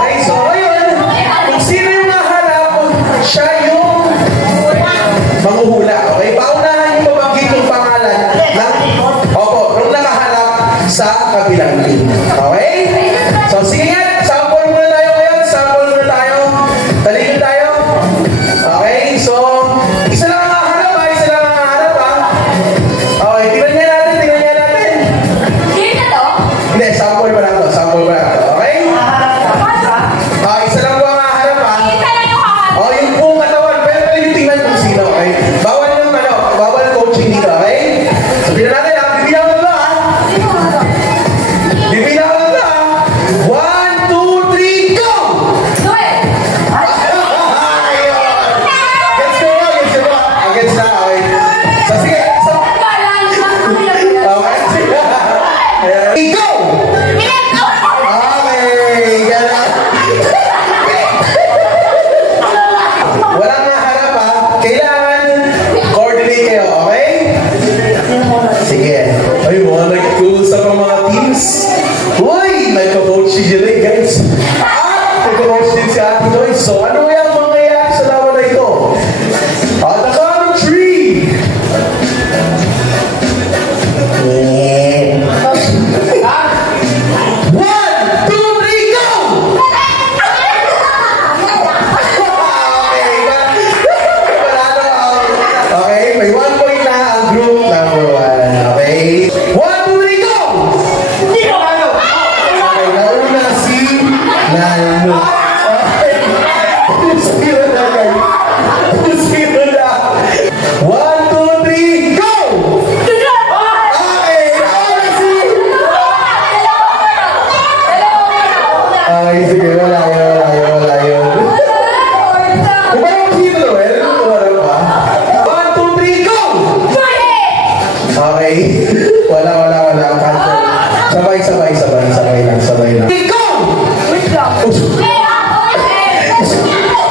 Okay, so ngayon, kung sino yung naharap, siya yung manghuhula. Okay, paunahan yung mabanggit yung pangalan ng, nung nakaharap sa kabilang team. Okay? So sige nga, sample muna tayo ngayon. Sample muna tayo. Taligid tayo. Okay, so isa lang ang haharap ha. Isa lang ang haharap ha. Okay, tingnan niya natin. Game na to? Hindi, sample pa lang to. Sample pa lang to. Okay? Isa lang po ang haharap ha. Isa lang yung haharap. O, yung buong katawan. Pero yung tingnan kung sino. Okay? Bawal coaching dito. Okay? So, tingnan natin ha. Bibilang mo na ha. Bibilang mo na ha. 1, 2, 3, go! Do it! Against na. Okay. So, sige. So, okay. Go! Okay. Ganun. Walang maharap ha. Kailangan coordinate kayo. Okay? Sige. Ay, mga nag-uusap ang mga teams. Uy! Nagka-coach si Jelay, guys. Nagka-coach din si Ate Joy. So, ano yung mangyayari sa lawan na ito? On the count of 3.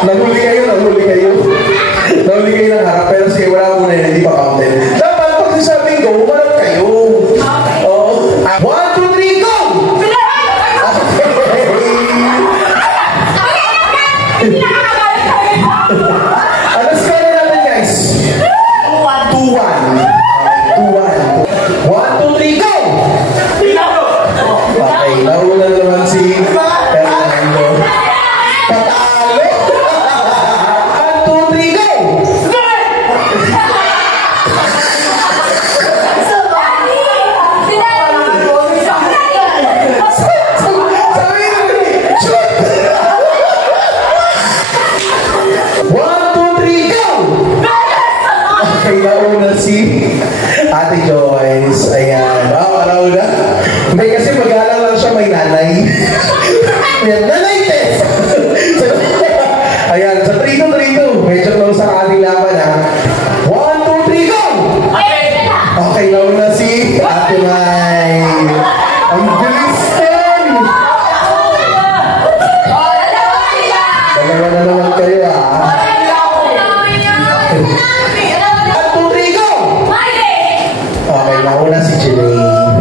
Nahuli kayo ng harap, pero sige, wala muna yun, hindi pa counted. Dapat, pag sasabing go, umarap kayo. Oo. 1, 2, 3, go! Ano score na natin, guys? 2-1. 2-1. 1, 2, 3, go! Okay, nauna naman si Fernando. Patalo! 1, 2, 3, go! Nauna si Ate Joyce. Ayan. Nauna. Hindi kasi mag-alang lang siya, may nanay. Ayan, nanay test! Ayan, sa 3-2. Medyo close ang ating laban ha. 1, 2, 3, go! Okay, nauna si Ate May. Ang bilis din! Dalawa na naman kayo ha. Okay, nauna si Jelay.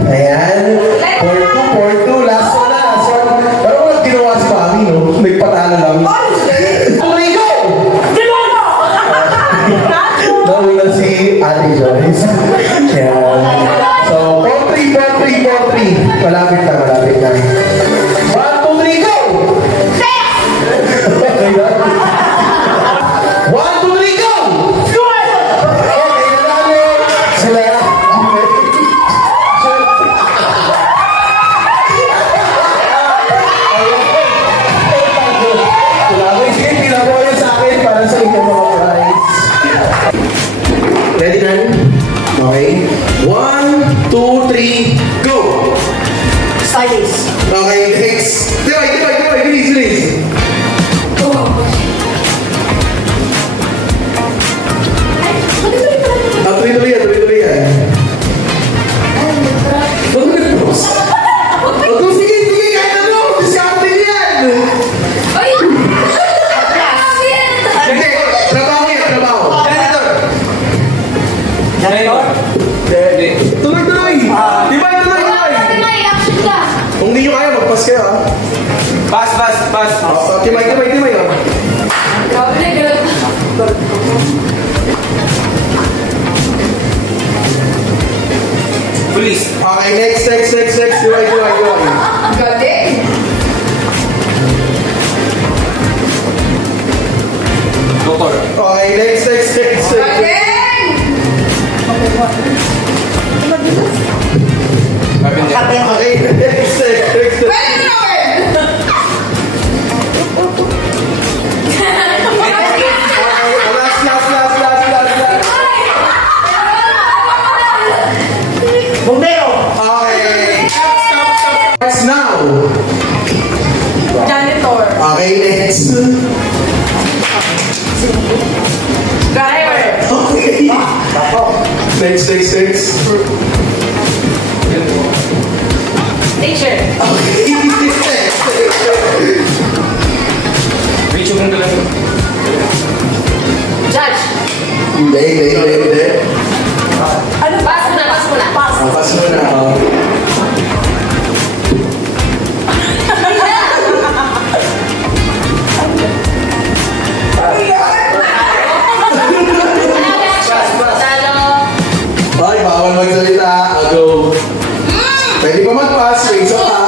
Ayan. 4-2. Last one. Pero wala ginawa si Mami, no? Nagpatalo lang. Okay, go! Nauna si Ate Joyce. Ayan. So, 4-3. Malapit na. 1, 2, 3, go! Okay, na. 1, 2, 3, go! Ready na? Okay. 1, 2, 3, go! Silence. Okay, next. Divide. Bilis. Tuloy yan. Huwag mo nag-pause. Sige, kahit ano. Discarte yan. Hindi, trabaho yan. Janitor? Tuloy. Di ba? Tuloy. Action ka. Kung hindi nyo kaya, magpas kayo ha. Pass. Oh, timay. Oh. Grabe na, girl. Police. Okay, next. Timay. Galing. Doktor. Okay, next. Galing! Carpenter. Okay, next. Pwede na, Lord! Last. Bombero! Okay. Stop. Now. Janitor. Okay, next. Driver. Okay. Next. Teacher. Okay. Reach yung lang. Judge. Hindi. Ano? Pass mo na. Pass mo na. Ay, bawal magsalita. Go. Pwede pa mag-pass. Wait, so pa.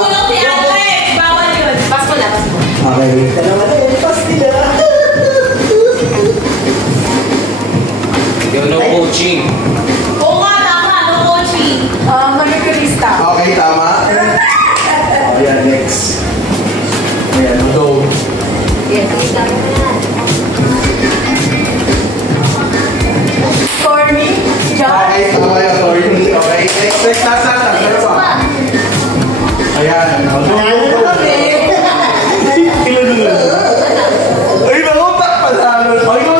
Pass mo na. Okay. Dalawa na yun. Pass nila. Yo, no coaching. Oo nga, tama. No coaching. Manicurista. Okay, tama. Ayan, next. Ayan, go. Yes, tama na yan. Stormy. Judge. Okay, tama yung authority. Okay, next. Last. Ayan, go. Ay, nautak pa sa amin. Ay, go.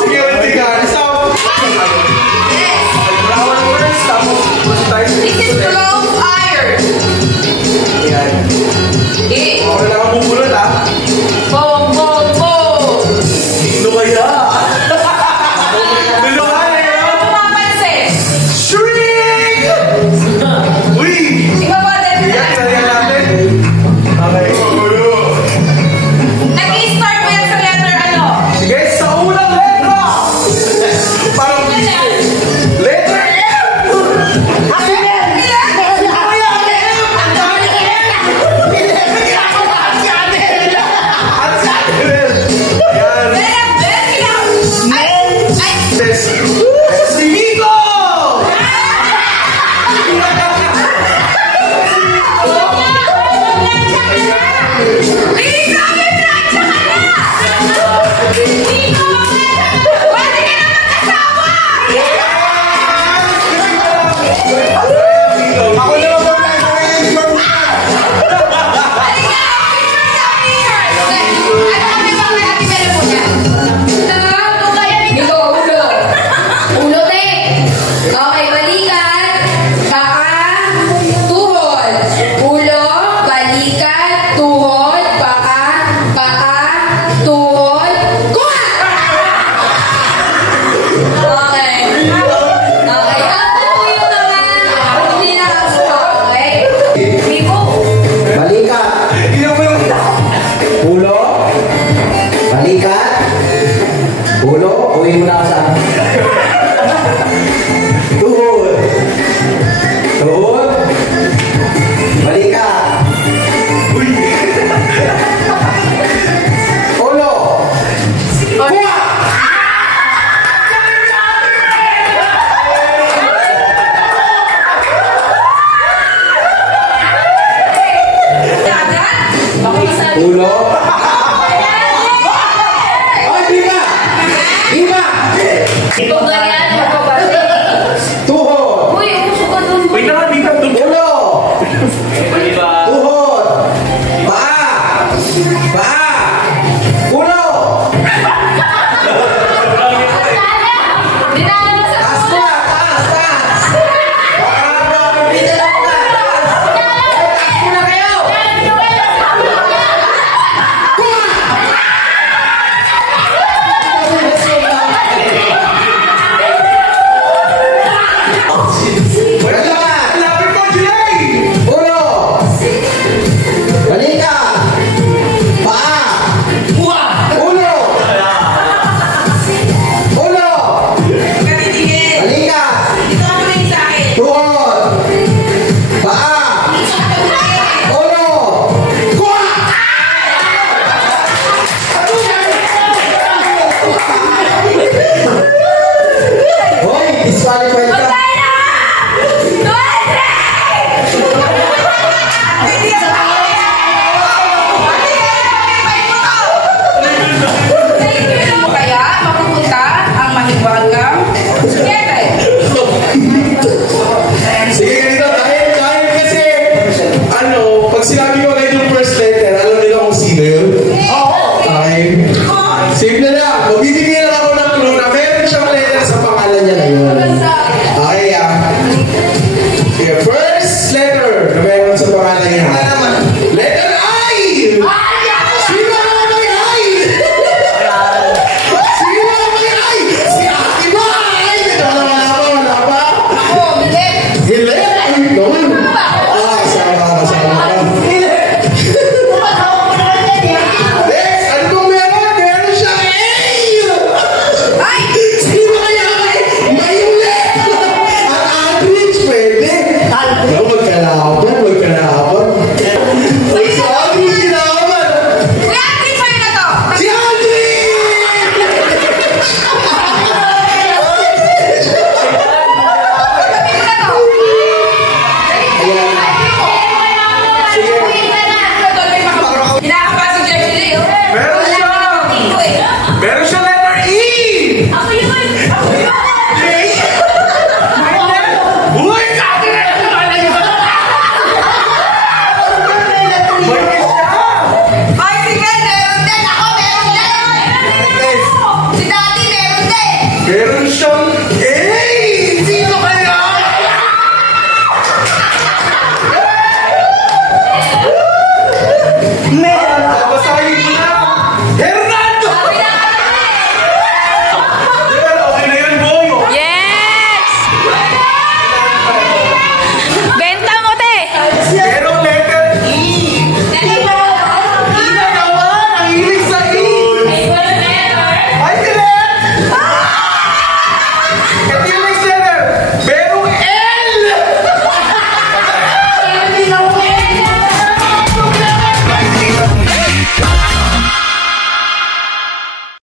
Security guard. So, brown first, tapos tayo. This is close iron. Ayan. Eh, Okay lang ang bubulot, ha? boom. Ano kaya? Ano kaya? Pumapansin. Shrink! Uy! Ikaw ba din? Kaya natin. Okay. Nag-i-start mo yan sa letter ano? Sige, sa unang letra! Parang letter M! Si Nico! Ako na Okay, balikan, paa, tuhod. Ulo, balikan, tuhod, paa, tuhod, kuha! Okay. Okay, ako yung mga hindi nakakuha, okay? Bibo. Balikat, ulo, balikat, ulo, uwi mo na ako sa tuhod, balikat, ulo, kuha! Ulo, ay, lima, Ito ba yan? Magpapalik. tuhod, Uy, uso ka dun. Wait lang, di ka doon. ulo, Diba? tuhod, paa, ulo, Dinala mo sa taas ulo. na, taas, baka mabibigyan ako na, taas muna kayo, Lapit mo, Jay! na meron sa pangalan niya.